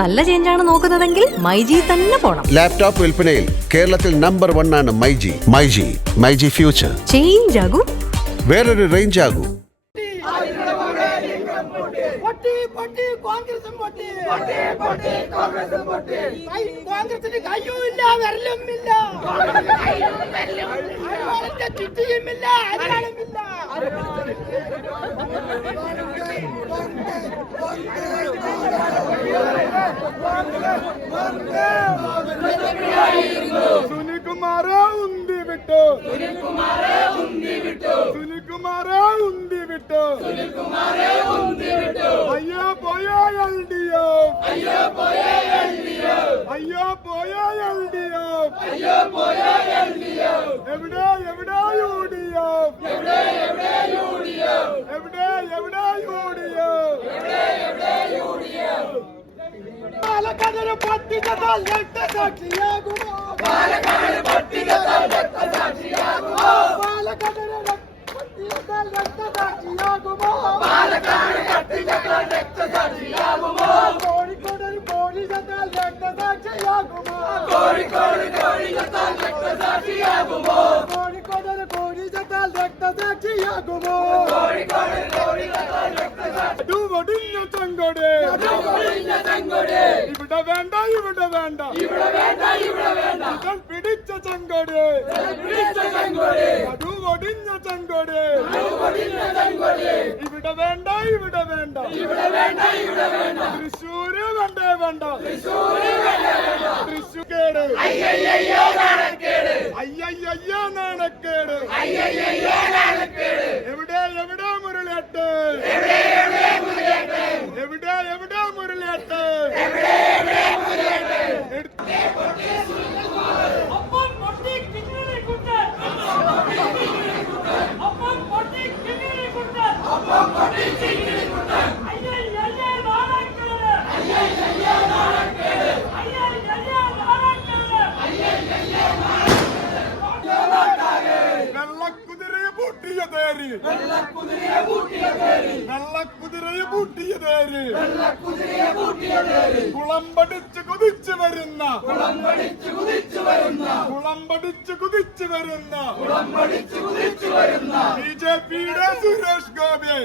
നല്ല ചേഞ്ചാണ് നോക്കുന്നതെങ്കിൽ മൈജി തന്നെ പോണം. ലാപ്ടോപ്പ് വിൽപ്പനയിൽ കേരളത്തിൽ നമ്പർ 1 ആണ് മൈജി ഫ്യൂച്ചർ. ചേഞ്ച് ആകും, വേറൊരു റേഞ്ച് ആകും. കോൺഗ്രസിന് കയ്യുമില്ല, വിരലുമില്ല, ചുറ്റിയുമില്ല, അരളുമില്ല. സുനിൽകുമാറെ ഉന്തി വിട്ടു, സുനിൽകുമാറെ ഉന്തി വിട്ടു. അയ്യോ പോയോ LDF, അയ്യോ പോയോ LDF, എവിടെ UDF, പാലക്കാട് പട്ടികത്താൽ രക്തസാക്ഷിയാകുമോ, പാലക്കാട് പട്ടികത്താൽ രക്തസാക്ഷിയാകുമോ, കോഴിക്കോട് പോലീസെത്താൽ രക്തസാക്ഷിയാകുമോ, ഒടിഞ്ഞ ചെങ്കോട്, ഇവിടെ വേണ്ട, ഇതൾ പിടിച്ച ചെങ്കോട്, ഒടിഞ്ഞ ചെങ്കോട്, ഇവിടെ വേണ്ട, തൃശ്ശൂര് വേണ്ട, തൃശ്ശൂർക്കേട്, അയ്യയ്യോ നാണക്കേട്. എവിടെ മുരളിയാട്ട്, എവിടെ മുരളിയാട്ട്. വെള്ളക്കുതിരയെ പൂട്ടിയതേര്, കുളമ്പടിച്ച് കുതിച്ചു വരുന്ന, ബിജെപിയുടെ സുരേഷ് ഗോപി,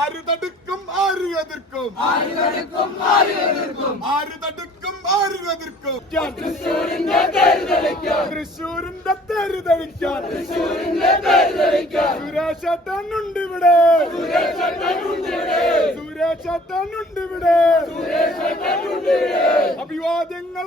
ആര് തടുക്കും, ആര് എതിർക്കും, തൃശ്ശൂരിന്റെ തേര് തെളിക്കാൻ സുരേഷേട്ടനുണ്ട് ഇവിടെ, അഭിവാദ്യങ്ങൾ.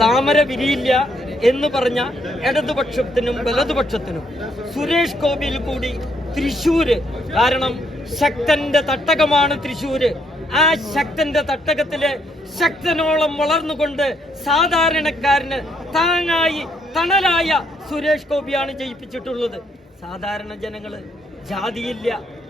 താമര വിരിയില്ല എന്ന് പറഞ്ഞ ഇടതുപക്ഷത്തിനും വലതുപക്ഷത്തിനും സുരേഷ് ഗോപിയിൽ കൂടി തൃശ്ശൂര്, കാരണം ശക്തന്റെ തട്ടകമാണ് തൃശ്ശൂര്, ആ ശക്തന്റെ തട്ടകത്തില് ശക്തനോളം വളർന്നുകൊണ്ട് സാധാരണക്കാരന് താങ്ങായി തണലായ സുരേഷ് ഗോപിയാണ് ജയിപ്പിച്ചിട്ടുള്ളത്. സാധാരണ ജനങ്ങള് ജാതിയില്ല,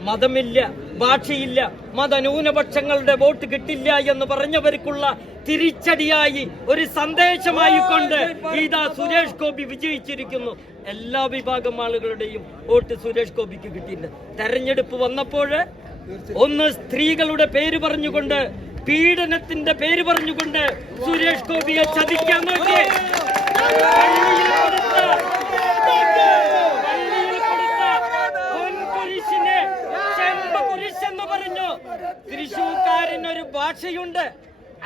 മതമില്ല, ഭാഷയില്ല, മതന്യൂനപക്ഷങ്ങളുടെ വോട്ട് കിട്ടില്ല എന്ന് പറഞ്ഞവർക്കുള്ള തിരിച്ചടിയായി ഒരു സന്ദേശമായി കൊണ്ട് ഇതാ സുരേഷ് ഗോപി വിജയിച്ചിരിക്കുന്നു. എല്ലാ വിഭാഗം ആളുകളുടെയും വോട്ട് സുരേഷ് ഗോപിക്ക് കിട്ടിയിട്ടുണ്ട്. തെരഞ്ഞെടുപ്പ് വന്നപ്പോൾ ഒന്ന് സ്ത്രീകളുടെ പേര് പറഞ്ഞുകൊണ്ട്, പീഡനത്തിന്റെ പേര് പറഞ്ഞുകൊണ്ട് സുരേഷ് ഗോപിയെ ചതിക്കാൻ നോക്കി. തൃശൂർക്കാരനൊരു ഭാഷയുണ്ട്,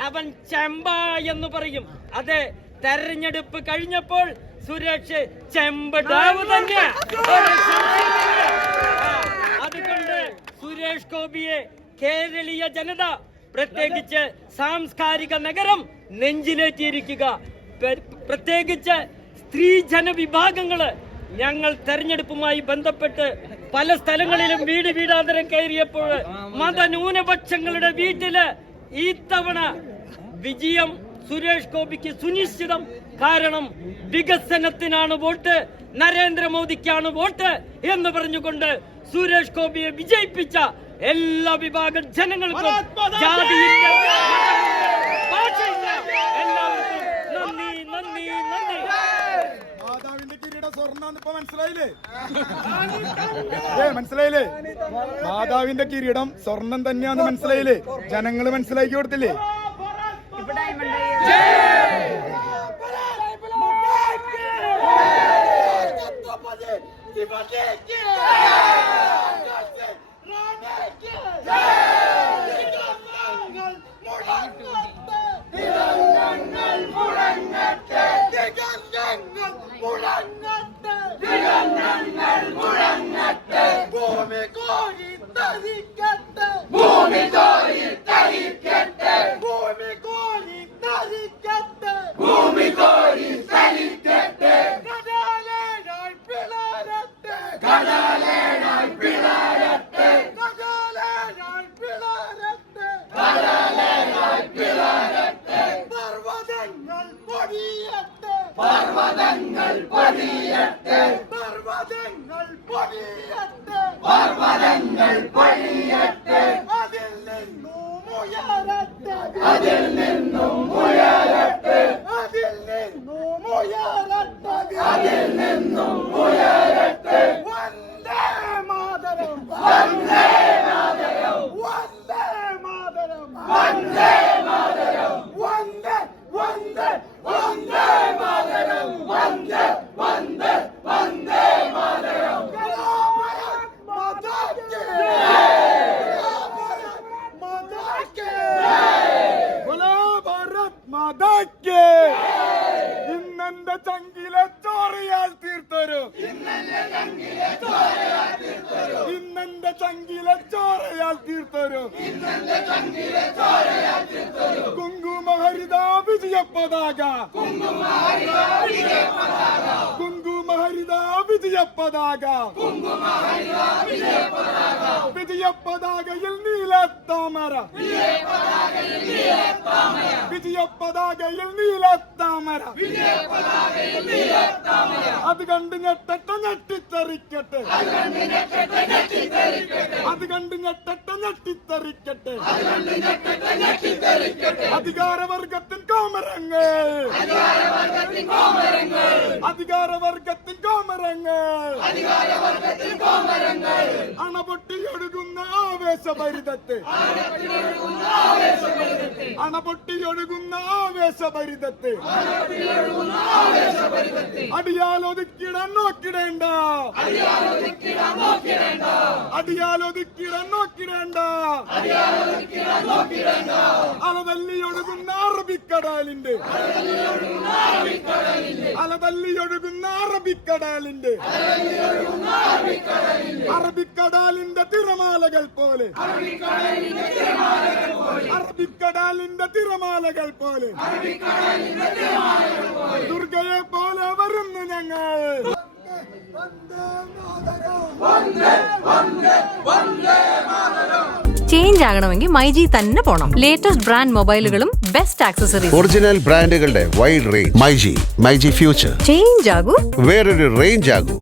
അവൻ ചെമ്പ എന്ന് പറയും. അതെ, തെരഞ്ഞെടുപ്പ് കഴിഞ്ഞപ്പോൾ സുരേഷ് ചെമ്പടാവ് തന്നെ. അതുകൊണ്ട് സുരേഷ് ഗോപിയെ കേരളീയ ജനത, പ്രത്യേകിച്ച് സാംസ്കാരിക നഗരം നെഞ്ചിലേറ്റിയിരിക്കുക. പ്രത്യേകിച്ച് സ്ത്രീ ജനവിഭാഗങ്ങള് ഞങ്ങൾ തെരഞ്ഞെടുപ്പുമായി ബന്ധപ്പെട്ട് പല സ്ഥലങ്ങളിലും വീടാന്തരം കയറിയപ്പോൾ മതന്യൂനപക്ഷങ്ങളുടെ വീട്ടില് ഈ തവണ വിജയം സുരേഷ് ഗോപിക്ക് സുനിശ്ചിതം. കാരണം വികസനത്തിനാണ് വോട്ട്, നരേന്ദ്രമോദിക്കാണ് വോട്ട് എന്ന് പറഞ്ഞുകൊണ്ട് സുരേഷ് ഗോപിയെ വിജയിപ്പിച്ച എല്ലാ വിഭാഗം ജനങ്ങൾക്കും, ജാതിയില്ല, ഭാഷയില്ല, എല്ലാവർക്കും നന്ദി, നന്ദി, നന്ദി. മാതാവിന്റെ കിരീടം സ്വർണ്ണ മനസ്സിലായില്ലേ? മനസ്സിലായില്ലേ? മാതാവിന്റെ കിരീടം സ്വർണം തന്നെയാന്ന് മനസ്സിലായില്ലേ? ജനങ്ങള് മനസ്സിലാക്കി കൊടുത്തില്ലേ? പർവ്വതങ്ങൾ പൊടിയട്ടെ, പർവ്വതങ്ങൾ പൊഴിയട്ടെ അതിൽ നിന്നും ഉയരട്ടെ വന്ദേ മാതരം വന്ദേ മാതരം വന്ദേ മാതരം വന്ദേ മാതരം വന്ദേ വന്ദേ വന്ദേ മാതരം വന്ദേ വന്ദേ വന്ദേ മാതരം മാതാക്കേ ഇന്നെന്റെ ചങ്കിലെ ചോറയാൽ തീർത്തരും ഇന്നെന്റെ ചങ്കിലെ ചോറയാൽ തീർത്തരും കുങ്കുമഹരിത വിജയ പതാക കുങ്കുമഹരിത വിജയ പതാക വിജയ പതാകയിൽ നീലത്താമര വിജയ പതാകയിൽ നീലത്താമര അത് കണ്ട് ഞെട്ടട്ടെ ഞെട്ടിത്തെറിക്കട്ടെ അത് കണ്ട് ഞെട്ടട്ടെ ഞെട്ടിത്തെറിക്കട്ടെ അധികാരവർഗത്തിൻ കോമരങ്ങൾ അധികാരവർഗത്തിൻ കോമരങ്ങൾ അണപൊട്ടിയൊഴുകുന്ന ആവേശഭരിതത്തെ അണപൊട്ടിയൊഴുകുന്ന ആവേശഭരിതത്തെ അടിയാലൊതുക്കിടാൻ നോക്കിടേണ്ട അടിയാലൊതുക്കിടാൻ നോക്കിടേണ്ട അലതല്ലിയൊഴുകുന്ന അറബിക്കടലിന്റെ അലതല്ലിയൊഴുകുന്ന അറബിക്കടലിന്റെ അറബിക്കടലിന്റെ തിരമാലകൾ പോലെ അറബിക്കടലിന്റെ തിരമാലകൾ പോലെ ദുർഗയെ പോലെ വരുന്നു ഞങ്ങൾ ചേഞ്ച് ആകണമെങ്കിൽ മൈജി തന്നെ പോണം. ലേറ്റസ്റ്റ് ബ്രാൻഡ് മൊബൈലുകളും ബെസ്റ്റ് ആക്സസറീസ്. ഒറിജിനൽ ബ്രാൻഡുകളുടെ wide range. MyG future. Change ആകൂ, വേറൊരു റേഞ്ച് ആകൂ.